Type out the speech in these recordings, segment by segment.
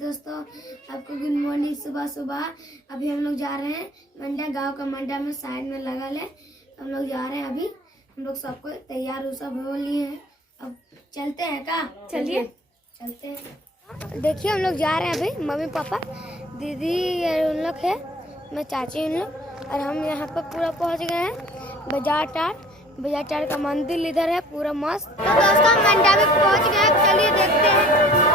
दोस्तों, आपको good morning. सुबह सुबह अभी हम लोग जा रहे हैं मंडा, गांव का मंडा में साइड में लगा ले। हम लोग जा रहे हैं अभी। हम लोग सबको तैयार सब हो लिए हैं। अब चलते हैं का? चलिए चलते हैं। देखिए हम लोग जा रहे हैं अभी। मम्मी पापा दीदी उन लोग है, मैं चाची उन लोग, और हम यहाँ पर पूरा पहुँच गए हैं। बाजार टार का मंदिर इधर है पूरा मस्त। तो दोस्तों मंडा में पहुँच गए, चलिए देखते हैं।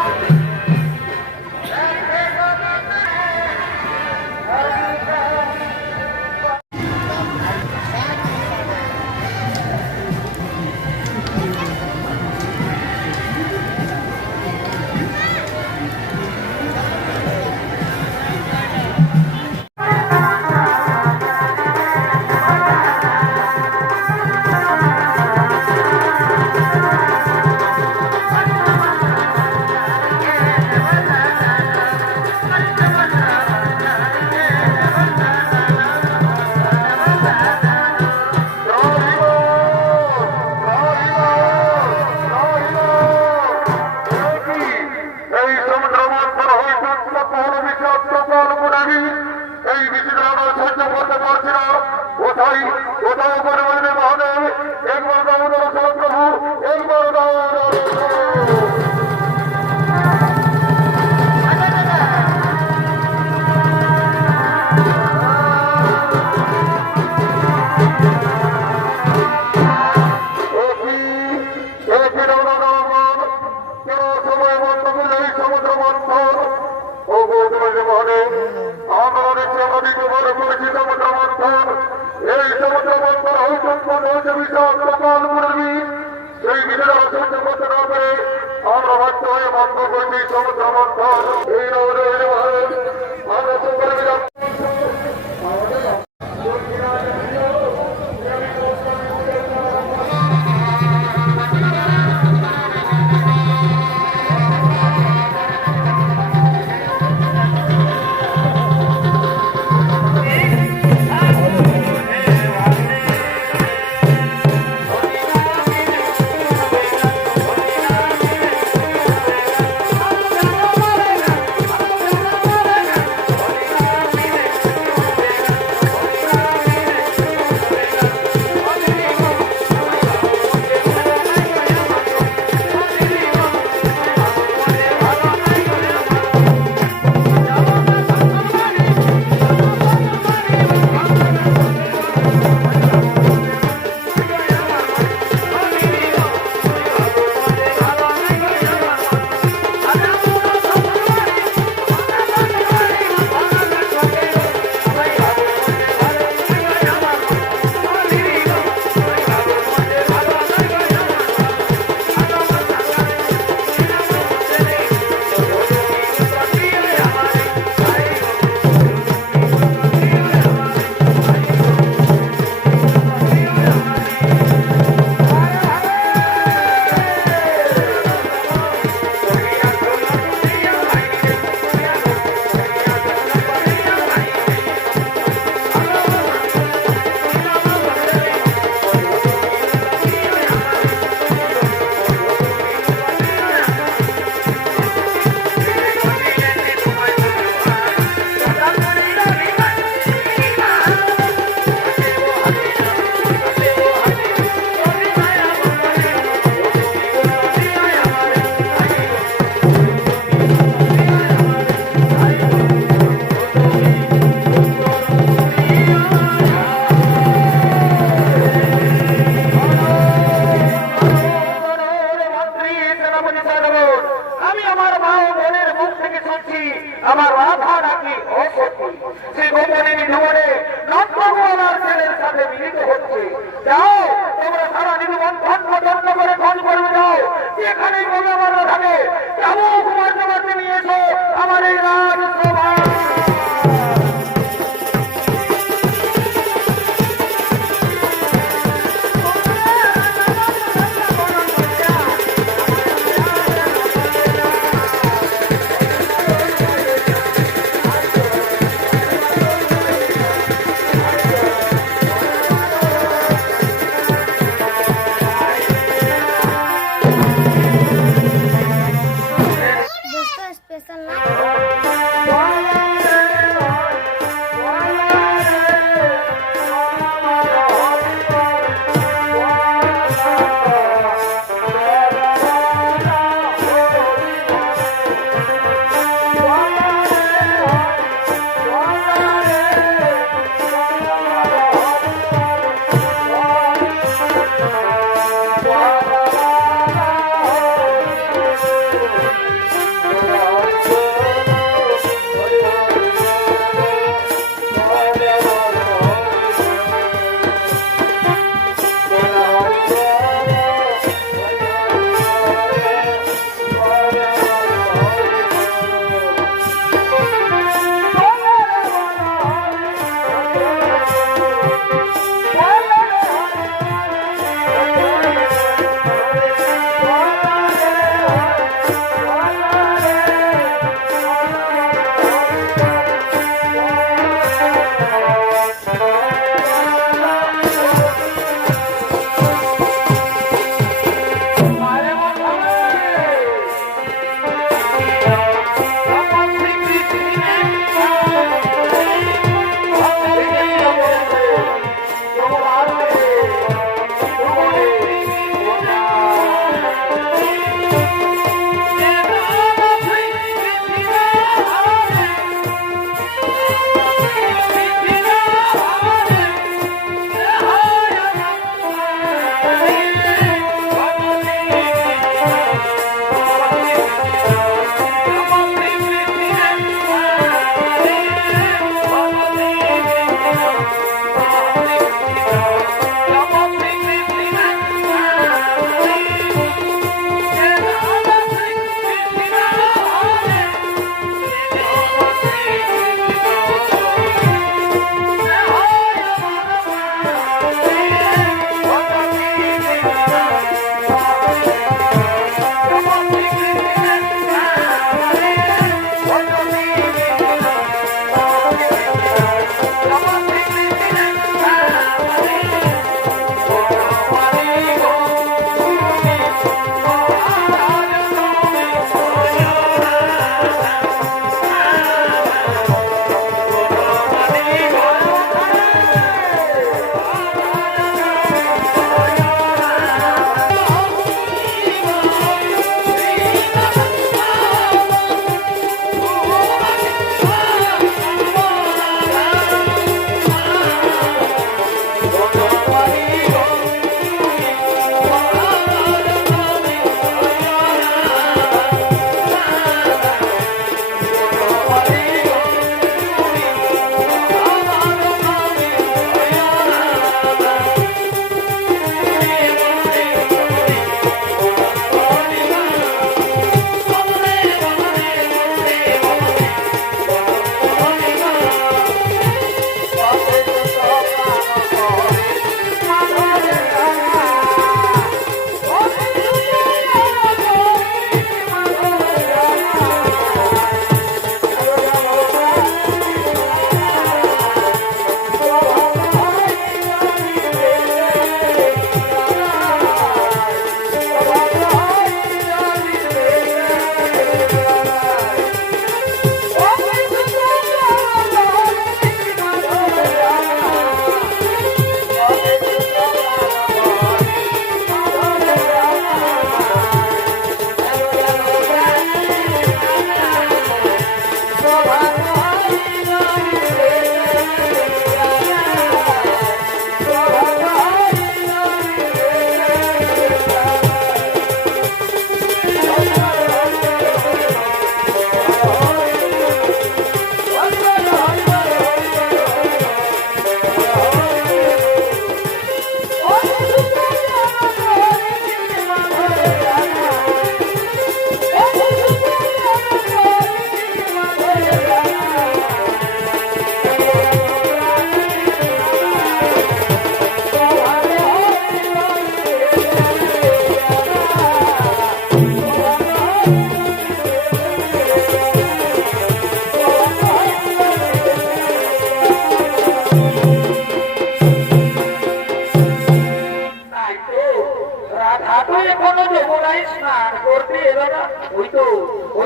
যমুনায় স্নান করতে এলো না। ওই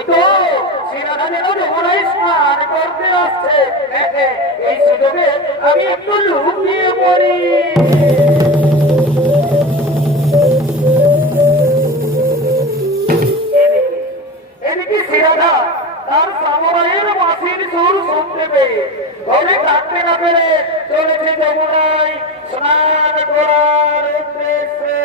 তো শ্রীরাধা যেন যমুনায় স্নান করতে আসছে। এই সুযোগে আমি একটু লুকিয়ে পড়ি। এদিকে শ্রীরাধা তার সামরাইয়ের বাঁশির সুর শুনতে পেয়ে ঘরে থাকতে না পেরে চলেছে যমুনায় স্নান করার উদ্দেশ্যে।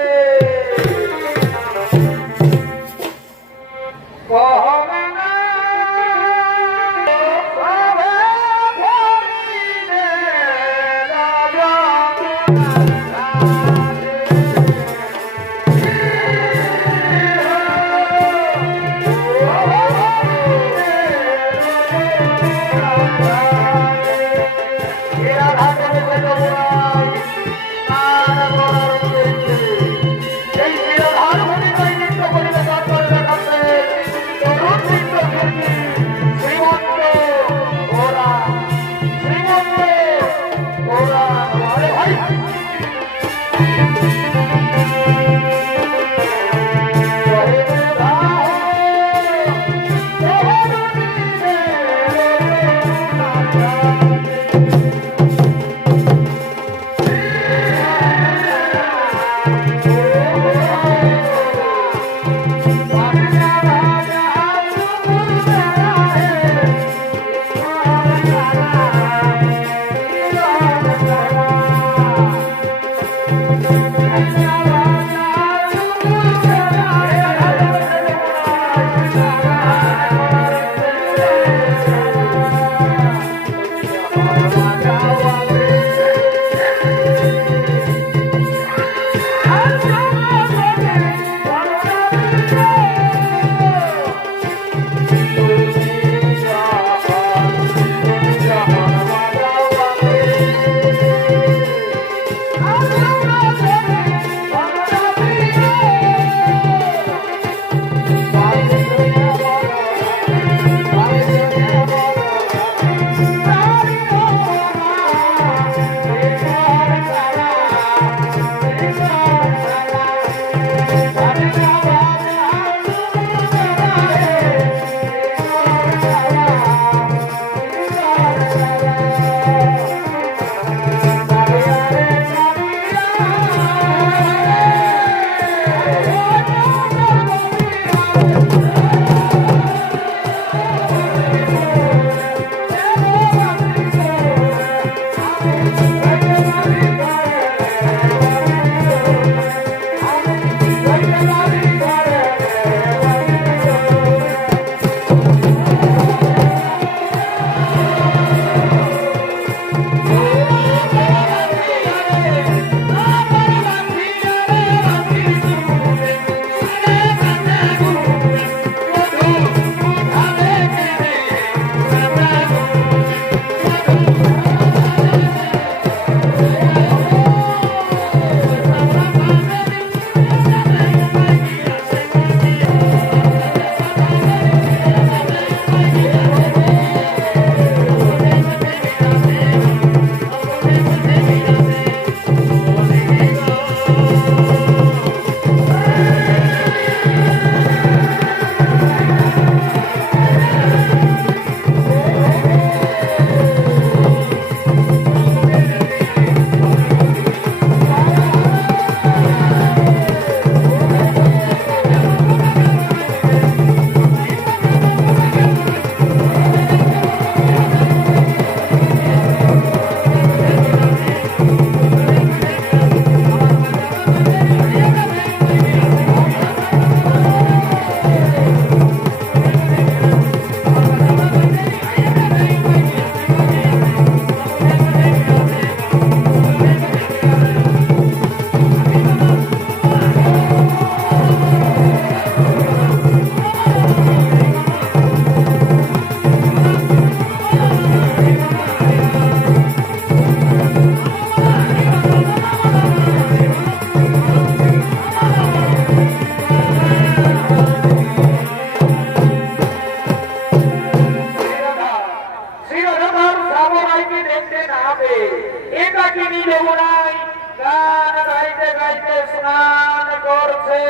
গান গাইতে গাইতে স্নান করছে।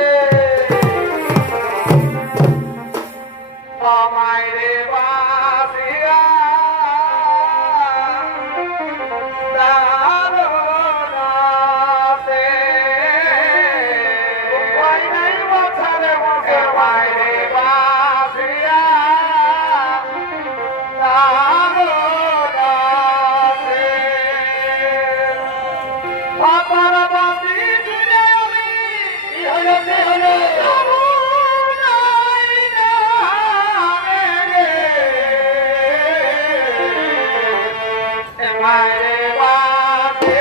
অপরপতি শুনে আমি কি হলো কি হলো মারে বাপে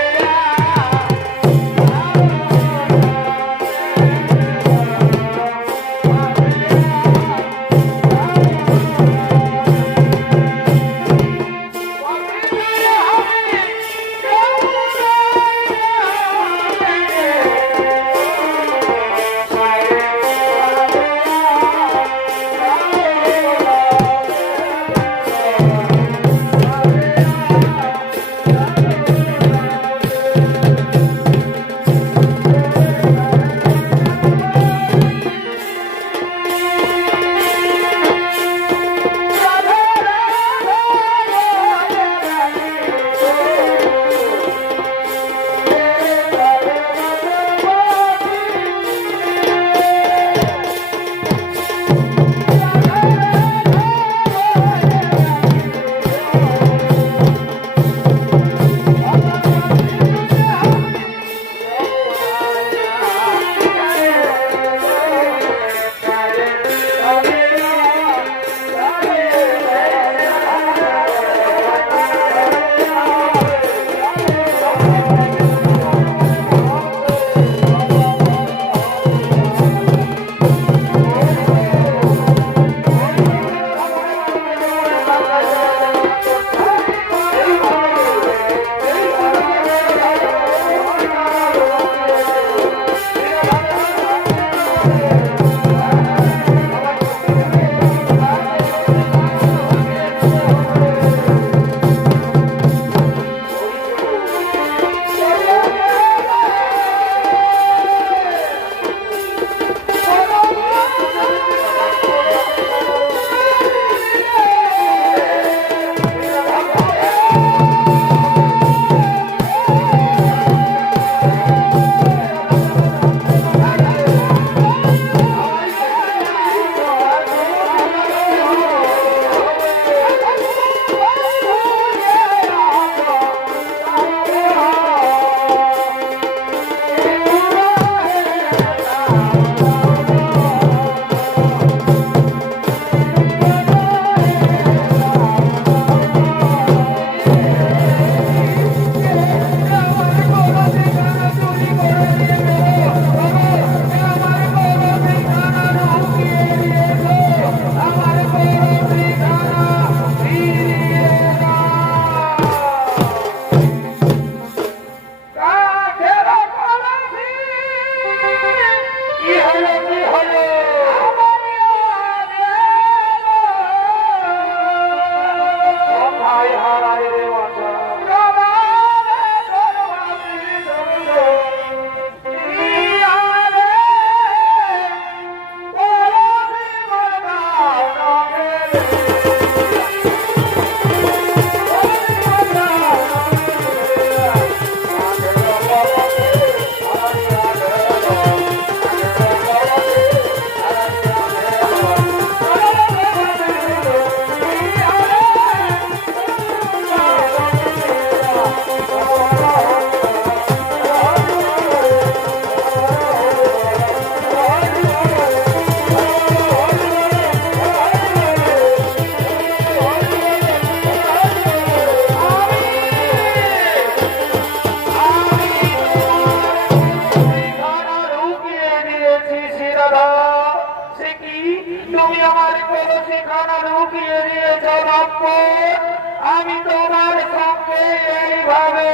আমি তোমার সঙ্গে এইভাবে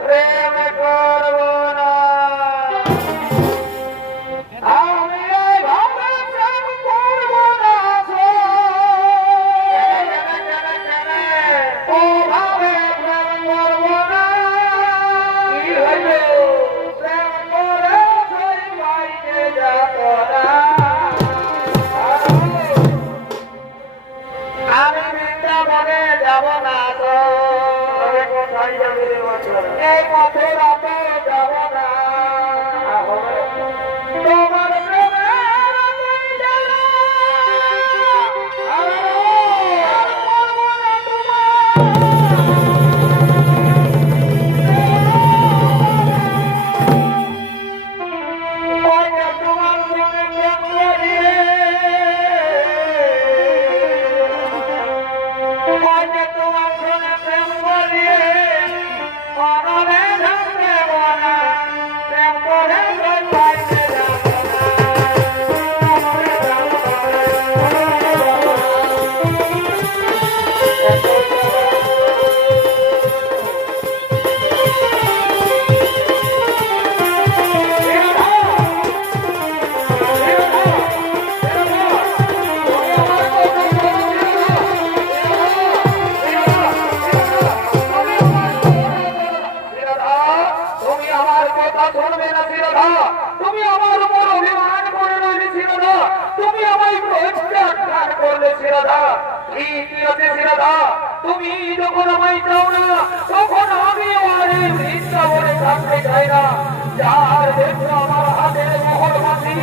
প্রেম করব না আমি এইভাবে প্রেম করব না ওভাবে প্রেম করব না কি হইল প্রেম করে সেই ভাইকে যাব না আমি বৃন্দাবনে যাব না কোথায় যাবে এই পথে রাতে যাব না তোমার প্রেমে আমার কথা শুনবে না শিরোধা, তুমি আমার উপর অভিমান করে রইলে শিরোধা, তুমি আমায় প্রত্যাখ্যান করলে শিরোধা। কি আছে শিরোধা, তুমি যখন আমায় চাও না তখন আমি আমার এই বৃন্দাবনে থাকতে চাই না। যার দেখো আমার হাতের মোহরবাতি,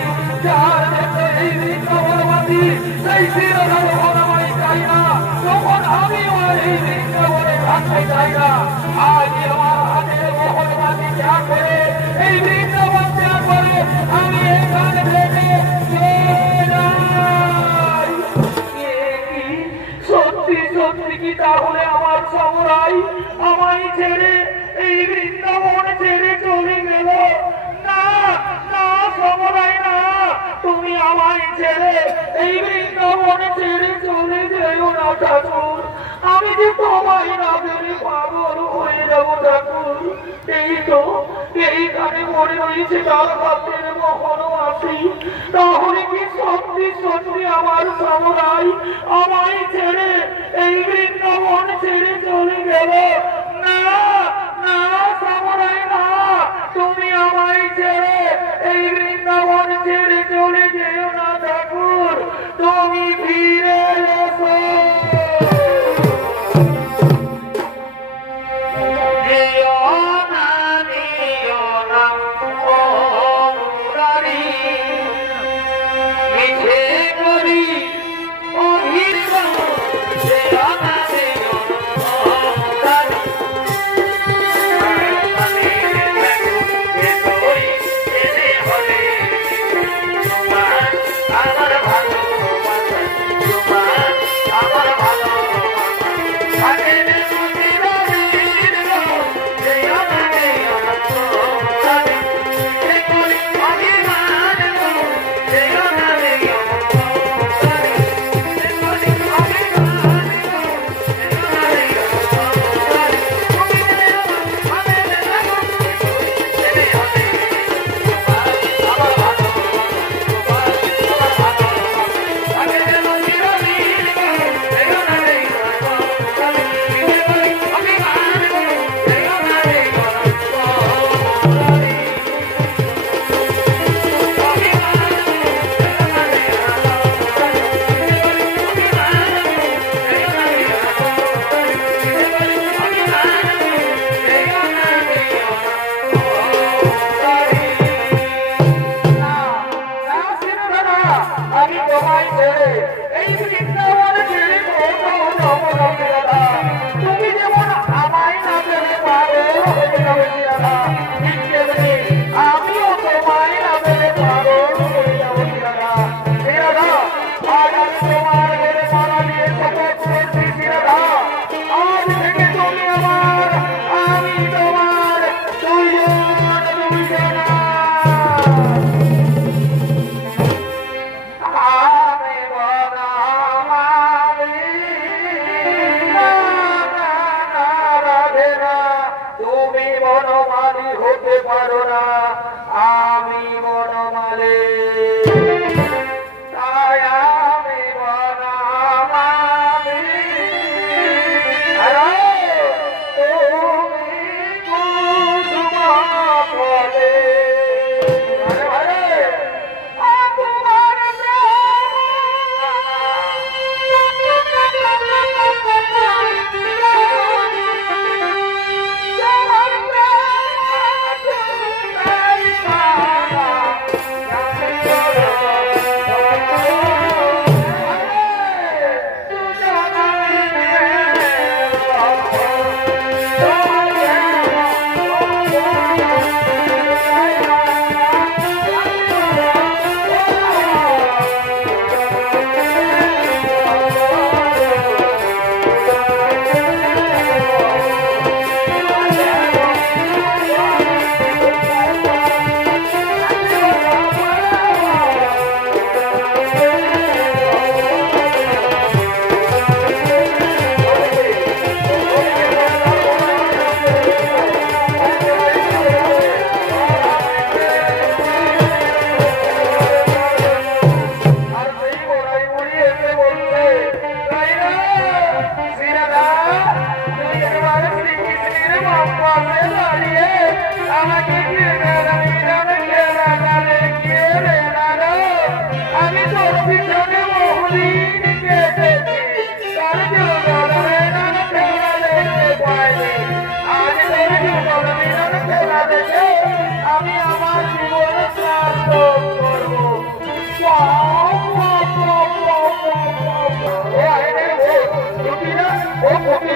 যার দেখো এই বৃন্দাবনবাতি, সেই শিরোধা যখন আমায় চাই না তখন আমি আমার এই বৃন্দাবনে থাকতে চাই না। আজ আমার হাতের মোহরবাতি ত্যাগ করে, এই বৃন্দাবন ত্যাগ করে আমি এখানে থেকে সত্যি সত্যি কি তাহলে আমার সমরাই আমায় ছেড়ে এই বৃন্দাবন ছেড়ে চলে গেল? না না সমরাই না, তুমি আমায় ছেড়ে এই বৃন্দাবন ছেড়ে চলে যেও না ঠাকুর। আমি যে তোমায় না পেলে পাগল হয়ে যাব ঠাকুর। এই তো এইখানে মনে রয়েছে তার ভাতের মহনও আসি, তাহলে কি সত্যি সত্যি আমার সমরাই আমায় ছেড়ে এই বৃন্দাবন ছেড়ে চলে গেল? না না সমরাই না, তুমি আমায় ছেড়ে এই বৃন্দাবন ছেড়ে চলে যেও না ঠাকুর, তুমি ফিরে এসো।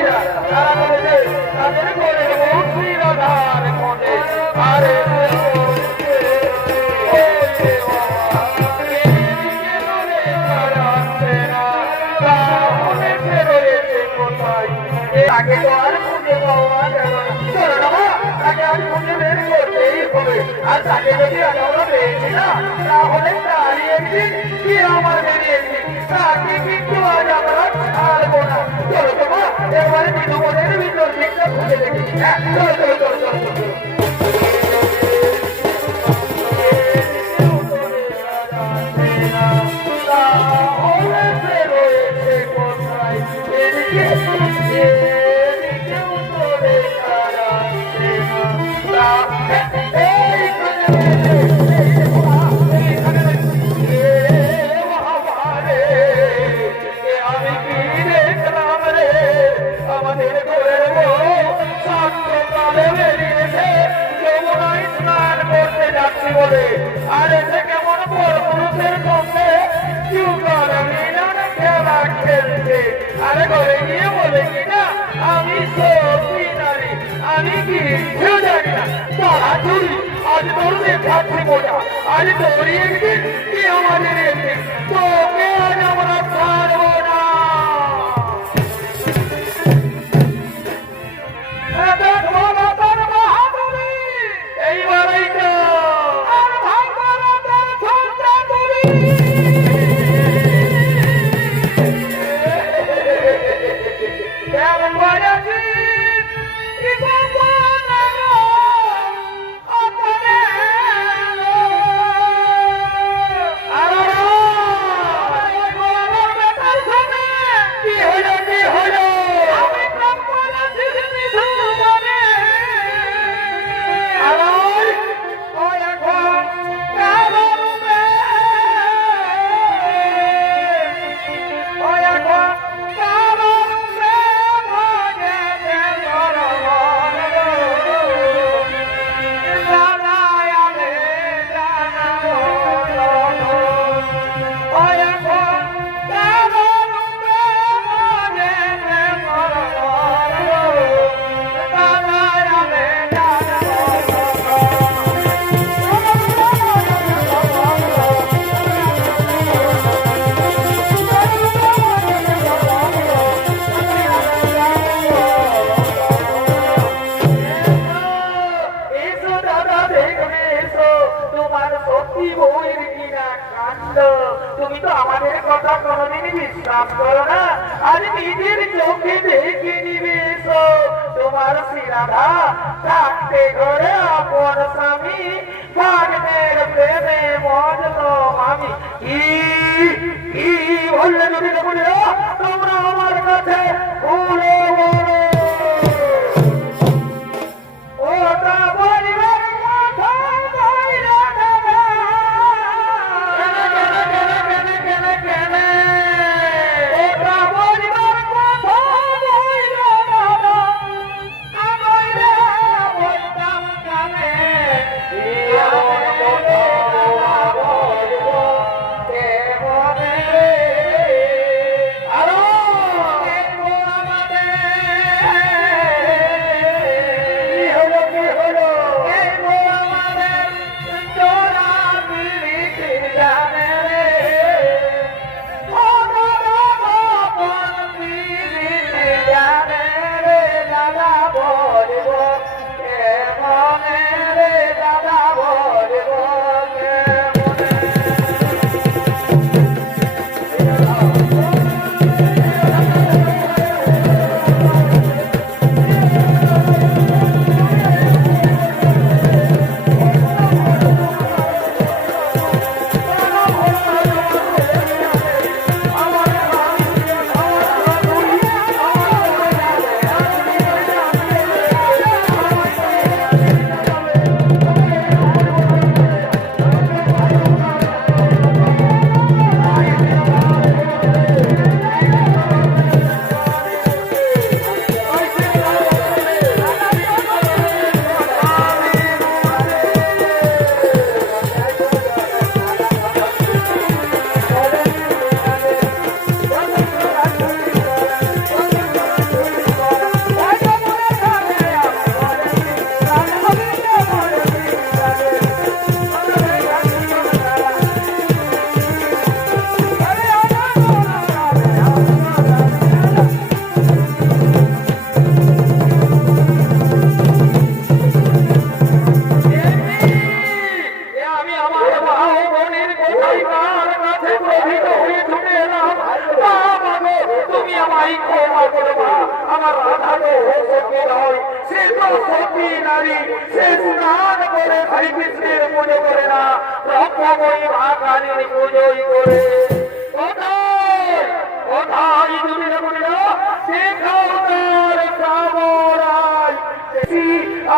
মন্দিরা তারা বলেছে তাদের করে শ্রী রাধার মনে আরে তাকে তো আর খুঁজে পাওয়া যাবে না চলো না মা, তাকে আর খুঁজে বের করতেই হবে আর তাকে যদি আমরা পেয়েছি না তাহলে তারই একদিন কি আমাদের একদিন তাকে কিন্তু আজ আমরা ছাড়বো না চলো তো মা, এবারে বিধুবনের ভিতর দিকটা খুঁজে দেখি হ্যাঁ চলো চলো চলো চলো চলো আমাদের ঘরের সকালে বেরিয়েছে যমুনায় স্নান করতে যাচ্ছি বলে আর এসে কেমন পরপুরুষের সঙ্গে খেলা খেলছে আরে ঘরে গিয়ে বলে কিনা আমি সত্যি নারী আমি কিছু জানি না তারা চুরি আজ তোর দেখাচ্ছি মজা আজ তোরই একদিন কি আমাদের একদিন তোকে আজ আমরা ছাড়বো না এইবারেই তো কেমন বাজাচ্ছি তুমি তো আমাদের কথা কোনোদিনই বিশ্বাস করো না আজ নিজের চোখে দেখে নিবে তোমার শ্রীরাধা থাকতে ঘরে আপন স্বামী ভাগ্নের প্রেমে মজলো আমি কি বললে যদি বলে তোমরা আমার কাছে ভুলে বলো ওটা বলিবার কথা বলিলে নয়, সে তো সতী নারী, সে স্নান করে শ্রীকৃষ্ণের পুজো করে না, ব্রহ্মময়ী মা কালীর পুজোই করে। কোথায় কোথায় তুমি না দেখাও তার সামরাই।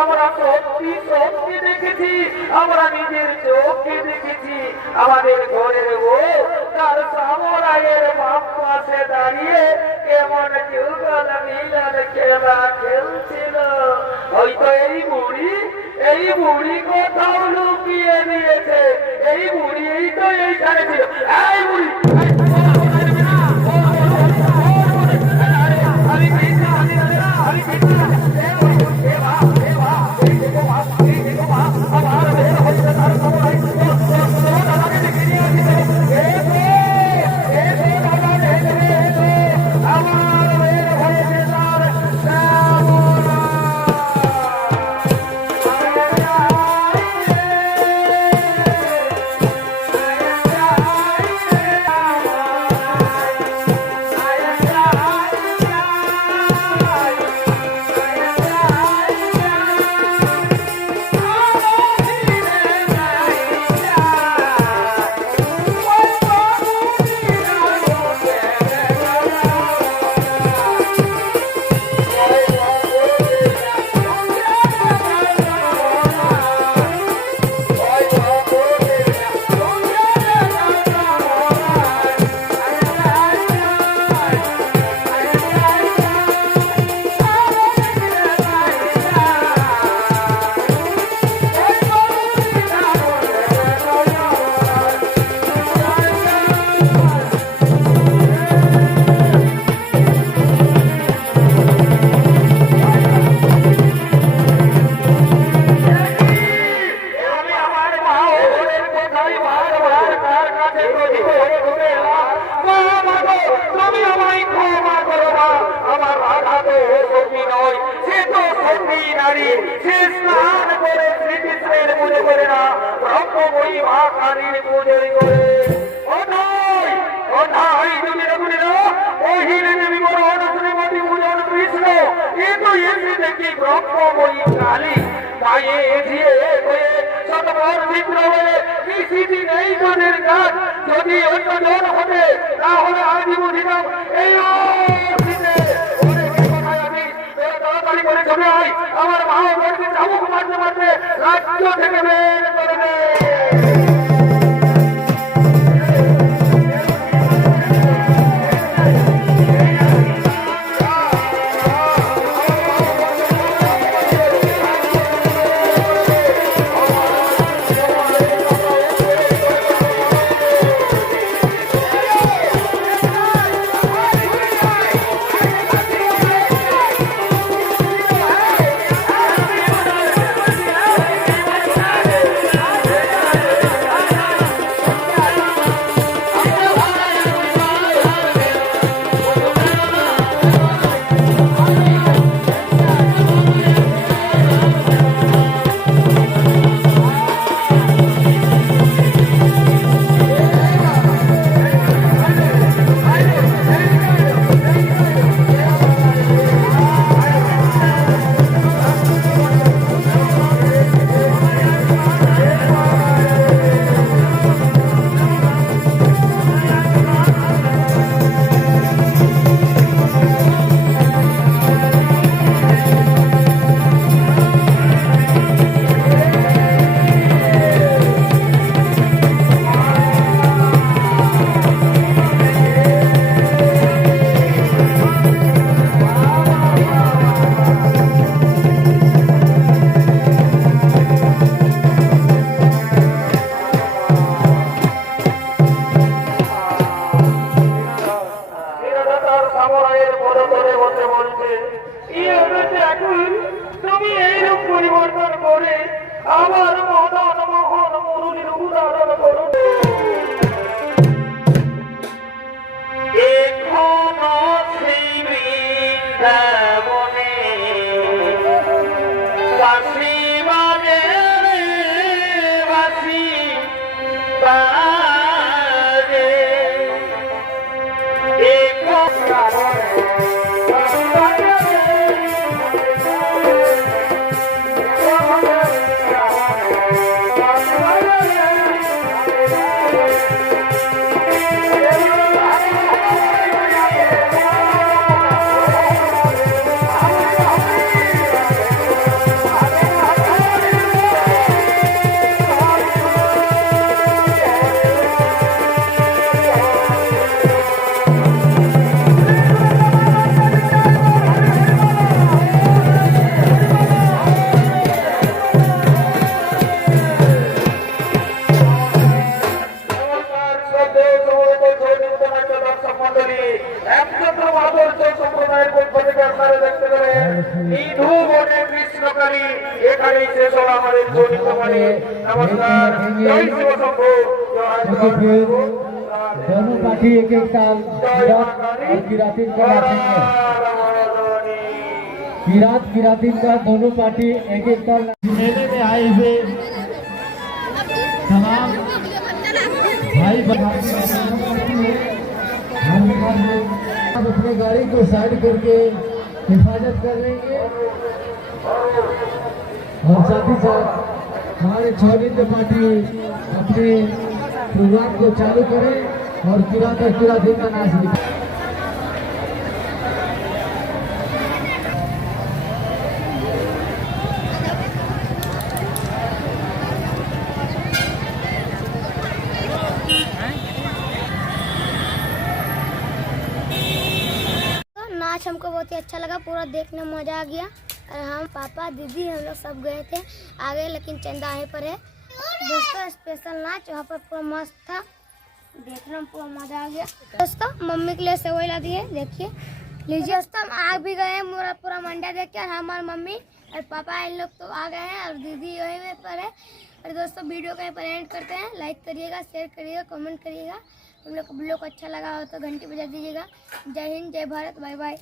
আমরা সত্যি সত্যি দেখেছি, আমরা নিজের চোখে দেখেছি, আমাদের ঘরের বউ তার সামরাইয়ের বাম পাশে দাঁড়িয়ে কেমন যুগল মিলন খেলা খেলছিল। হয়তো এই বুড়ি কোথাও লুকিয়ে দিয়েছে, এই বুড়ি তো এইখানে ছিল। এই বুড়ি যদি অন্য জন হবে তাহলে আমি বুঝিলাম এই তাড়াতাড়ি করে চলে আয়, আমার মা বলতে চাবুক মারতে মারতে রাজ্য থেকে বের করে দে। তুমি এইরূপ পরিবর্তন করে আমার মদন মোহন মুরুলির উদাহরণ করো। এখনো সেই বৃন্দাবনে বাঁশি বাজে রে, বাঁশি বাজে এখনো भवानी नमस्कार जय शिव शंभो तो फिर दोनों पार्टी एक एक साल किरातिन का नाचेंगे। किरातिन का दोनों पार्टी एक एक साल मेले में आए हुए तमाम भाई हम अपने गाड़ी को साइड करके हिफाजत कर लेंगे और साथ ही साथ हमारे छौलिंद पार्टी अपने प्रोग्राम को चालू करें और किरातिन का नाच दिखाएं। नाच हमको बहुत ही अच्छा लगा, पूरा देखने में मजा आ गया। और हम पापा दीदी हम लोग सब गए थे आगे, लेकिन चंदा यहीं पर है। दोस्तों स्पेशल नाच वहाँ पर पूरा मस्त था, देखने में पूरा मजा आ गया। दोस्तों मम्मी के लिए सेवई ला दी है, देखिए लीजिए। दोस्तों हम आ भी गए हैं पूरा मंडा देख के, और हमारे मम्मी और पापा इन लोग तो आ गए हैं और दीदी यहीं पर है। और दोस्तों वीडियो को पर एंड करते हैं, लाइक करिएगा, शेयर करिएगा, कमेंट करिएगा। हम लोग को वीडियो को अच्छा लगा हो तो घंटी बजा दीजिएगा। जय हिंद, जय भारत, बाय बाय।